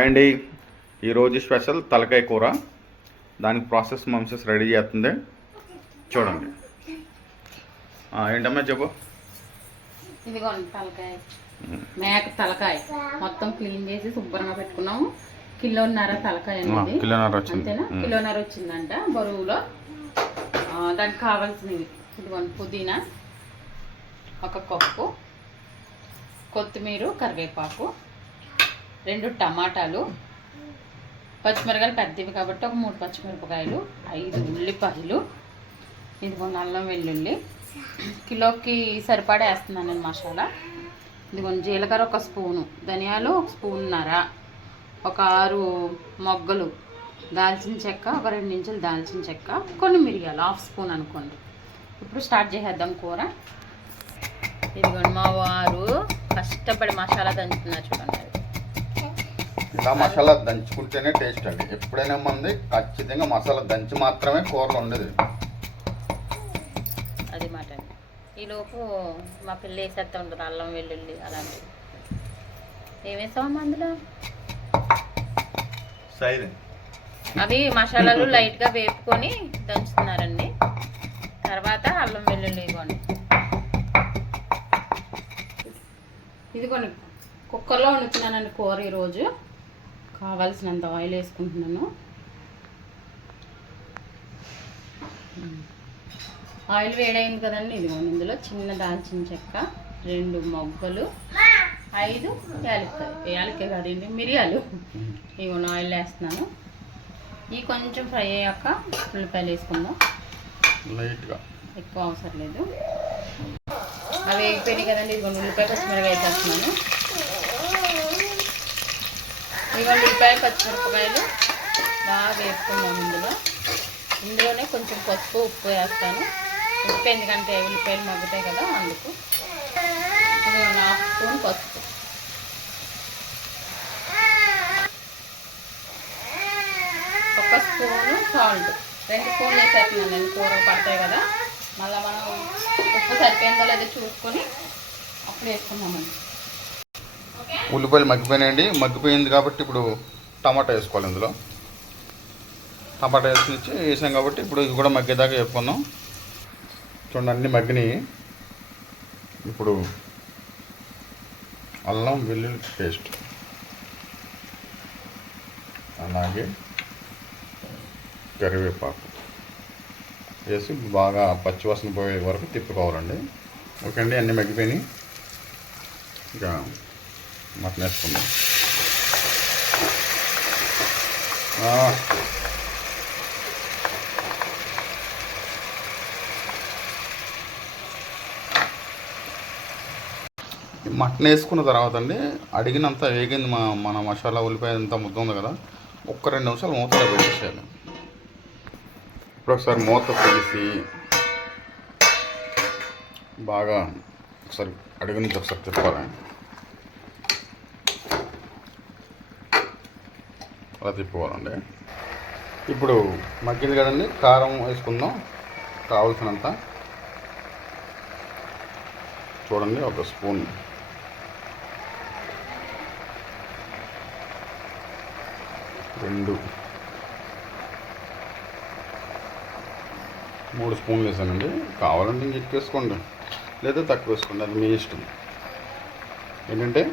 Hi అండి. ఈరోజు special తలకాయ కూర. దానికి ప్రాసెస్ మమ్సెస్ రెడీ చేస్తుంది, చూడండి. ఏంటమ్మా చెప్పు. ఇదిగోండి తలకాయ, మేక తలకాయ మొత్తం క్లీన్ చేసి శుభ్రంగా పెట్టుకున్నాము. కిలోన్నర తలకాయ అనేది, అంతేనా? కిలోన్నర వచ్చిందంట బరువులో. దానికి కావాల్సినవి ఇదిగోండి: పుదీనా 1 కప్పు, కొత్తిమీర, కరివేపాకు, 2 టమాటాలు, పచ్చిమిరకాయలు పెద్దవి కాబట్టి ఒక 3 పచ్చిమిరపకాయలు, 5 ఉల్లిపాయలు, ఇదిగోండి అల్లం వెల్లుల్లి. కిలోకి సరిపడా వేస్తున్నాను నేను మసాలా. ఇదిగోండి జీలకర్ర 1 స్పూను, ధనియాలు 1 స్పూన్నర, ఒక 6 మొగ్గలు దాల్చిన చెక్క, ఒక 2 ఇంచులు దాల్చిన చెక్క, కొన్ని మిరియాలు 1/2 స్పూన్ అనుకోండి. ఇప్పుడు స్టార్ట్ చేసేద్దాం కూర. ఇదిగోండి మా వారు కష్టపడి మసాలా దంచుతున్నారు, చూడండి. ఇలా మసాలా దంచుకుంటేనే టేస్ట్ అండి. ఎప్పుడైనా మంది ఖచ్చితంగా మసాలా దంచి మాత్రమే కూరలు ఉండేది. అది మాట అండి. ఈలోపు మా పిల్ల వేసేస్తూ ఉంటుంది అల్లం వెల్లుల్లి అలాంటివి. ఏమేసామమ్మా అందులో? అవి మసాలాలు లైట్గా వేపుకొని దంచుతున్నారండి. తర్వాత అల్లం వెల్లుల్లి ఇవ్వండి. ఇదిగోండి కుక్కర్లో వండుతున్నానండి కూర. ఈరోజు కావాల్సినంత ఆయిల్ వేసుకుంటున్నాను. ఆయిల్ వేడైంది కదండి. ఇదిగోండి ఇందులో చిన్న దాల్చిన చెక్క, 2 మొగ్గలు, 5 యాలక్కాయ కాదండి, మిరియాలు. ఇదిగోండి ఆయిల్ వేస్తున్నాను. ఇవి కొంచెం ఫ్రై అయ్యాక ఉల్లిపాయలు వేసుకుందాం లైట్గా, ఎక్కువ అవసరం లేదు. అవి వేగిపోయినాయి కదండి. ఇదిగోండి ఉల్లిపాయ పచ్చిమిరపకాయ వేసేస్తున్నాను. ఇదిగోండి ఉల్లిపాయ పచ్చిమిరపకాయలు బాగా వేపుకున్నాము. ఇందులోనే కొంచెం పసుపు, ఉప్పు వేస్తాను. ఉప్పు ఎందుకంటే ఉల్లిపాయలు మగ్గుతాయి కదా, అందుకు. ఇదిగోండి 1/2 స్పూన్ పసుపు, 1 స్పూను సాల్ట్, 2 స్పూన్లు వేసేస్తున్నాను నేను. కూర పడతాయి కదా, మళ్ళీ మనం ఉప్పు సరిపోయిందో లేదో చూసుకొని అప్పుడు వేసుకున్నామండి. ఉల్లిపాయలు మగ్గిపోయినాయండి. మగ్గిపోయింది కాబట్టి ఇప్పుడు టమాటా వేసుకోవాలి. ఇందులో టమాటా వేసాం కాబట్టి ఇప్పుడు ఇది కూడా మగ్గేదాకా వేసుకుందాం. చూడండి అన్నీ మగ్గినాయి. ఇప్పుడు అల్లం వెల్లుల్లి పేస్ట్, అలాగే కరివేపాకు వేసి బాగా పచ్చివాసన పోయే వరకు తిప్పుకోవాలండి. ఓకే అండి, అన్నీ మగ్గిపోయినాయి. ఇక మటన్ వేసుకుందాం. మటన్ వేసుకున్న తర్వాత అండి అడిగినంత వేగింది. మన మసాలా ఉల్లిపాయ అంతా ముద్ద ఉంది కదా, 1-2 నిమిషాలు మూతలో పెట్టేసేయాలి. ఇప్పుడు ఒకసారి మూత తీసి బాగా ఒకసారి అడుగు నుంచి ఒకసారి తిప్పాలి. అలా తిప్పుకోవాలండి. ఇప్పుడు మగ్గింది కదండి, కారం వేసుకుందాం కావాల్సినంత. చూడండి 1 స్పూన్, 2, 3 స్పూన్లు వేసానండి. కావాలంటే ఇంక ఎక్కువ వేసుకోండి, లేదా తక్కువ వేసుకోండి, అది మీ ఇష్టం. ఏంటంటే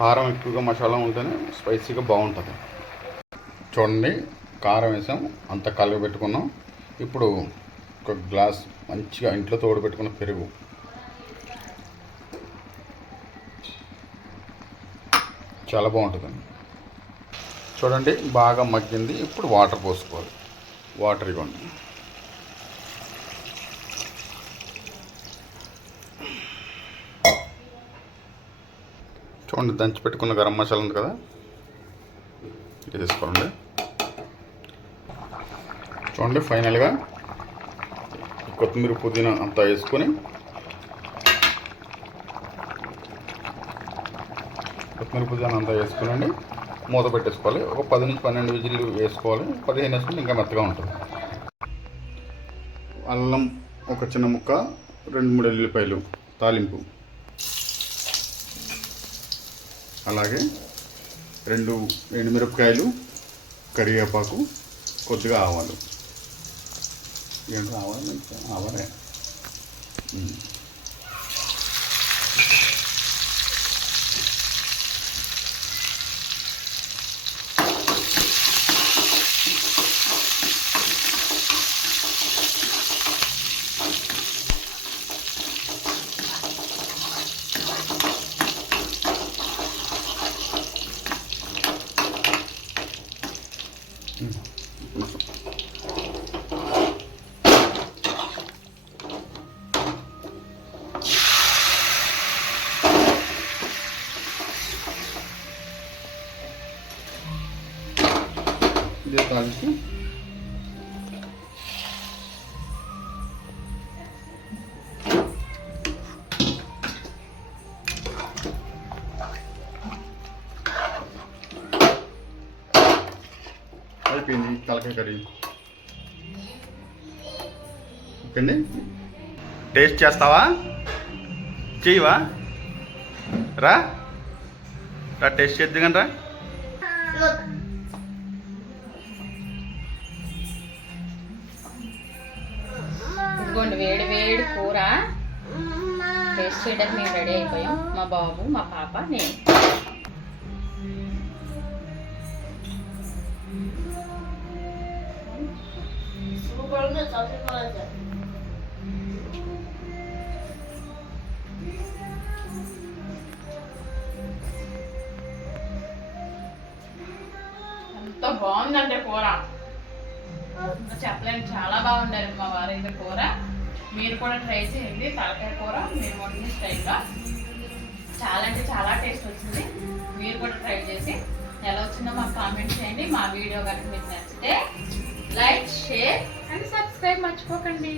కారం ఎక్కువగా మసాలా ఉంటేనే స్పైసీగా బాగుంటుంది. చూడండి కారం వేసాం, అంత కలిపి పెట్టుకున్నాం. ఇప్పుడు 1 గ్లాస్ మంచిగా ఇంట్లో తోడు పెట్టుకున్న పెరుగు, చాలా బాగుంటుందండి. చూడండి బాగా మగ్గింది. ఇప్పుడు వాటర్ పోసుకోవాలి. వాటర్ ఇవ్వండి. చూడండి దంచి పెట్టుకున్న గరం మసాలా ఉంది కదా, ఇది వేసుకోండి. చూడండి ఫైనల్గా కొత్తిమీర, పుదీనా అంతా వేసుకొని వేసుకునండి మూత పెట్టేసుకోవాలి. ఒక 10-12 విజిల్లు వేసుకోవాలి. 15 వేసుకుంటే ఇంకా మెత్తగా ఉంటుంది. అల్లం ఒక చిన్న ముక్క, 2-3 ఎల్లిపాయలు తాలింపు, అలాగే 2 ఎండుమిరపకాయలు, కరివేపాకు, కొద్దిగా ఆవాలు. ఏంటి ఆవాలు? ఆవాలే. ఇదే తాలింపు. అయిపోయింది తలకాయ కర్రీ. ఓకేండి, టేస్ట్ చేస్తావా? చెయ్యవా? రా రా టేస్ట్ చేద్దు కానీ రా. ఇదిగోండి వేడి వేడి కూర టేస్ట్ చేయడానికి మేము రెడీ అయిపోయాం. మా బాబు, మా పాప, నేను. ఎంత బాగుందంటే కూర చెప్పలేను, చాలా బాగుండారు మా వారి అయితే కూర. మీరు కూడా ట్రై చేయండి తలకాయ కూర మీరు వండిన స్టైల్గా. చాలా అంటే చాలా టేస్ట్ వచ్చింది. మీరు కూడా ట్రై చేసి ఎలా వచ్చిందో మాకు కామెంట్ చేయండి. మా వీడియో కనుక మీకు నచ్చితే లైక్, షేర్ అండ్ సబ్స్క్రైబ్ మర్చిపోకండి.